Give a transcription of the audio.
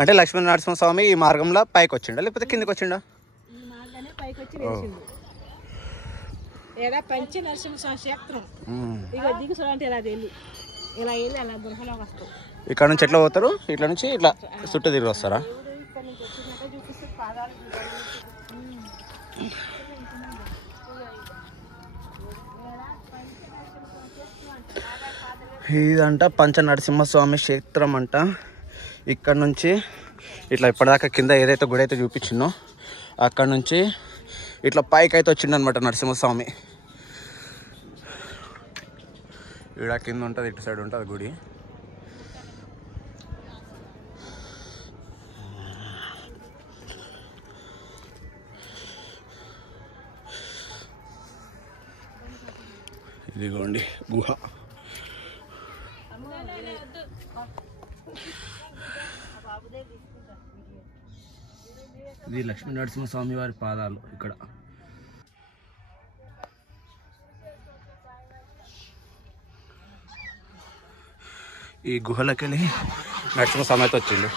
అంటే లక్ష్మీ నరసింహస్వామి ఈ మార్గంలో పైకి వచ్చిండా లేకపోతే కిందికి వచ్చిండా? పంచ నరసింహస్వామి క్షేత్రం దిగు చూడంటే ఇలా వెళ్ళి అలా గృహలోకి వస్తాం. ఇక్కడ నుంచి ఎట్లా పోతారు? ఇట్లా నుంచి ఇట్లా చుట్టూ తిరిగి వస్తారా? ఇదంట పంచ నరసింహస్వామి క్షేత్రం అంట. ఇక్కడ నుంచి ఇట్లా ఇప్పటిదాకా కింద ఏదైతే గుడి అయితే చూపించిందో అక్కడ నుంచి ఇట్లా పైకి అయితే వచ్చిండనమాట నరసింహస్వామి. ఇక్కడ కింద ఉంటుంది, ఇటు సైడ్ ఉంటుంది గుడి. ఇదిగోండి గుహ. ఇది లక్ష్మీ నరసింహస్వామి వారి పాదాలు. ఇక్కడ ఈ గుహలకెళ్ళి నరసింహస్వామి అయితే వచ్చిండు.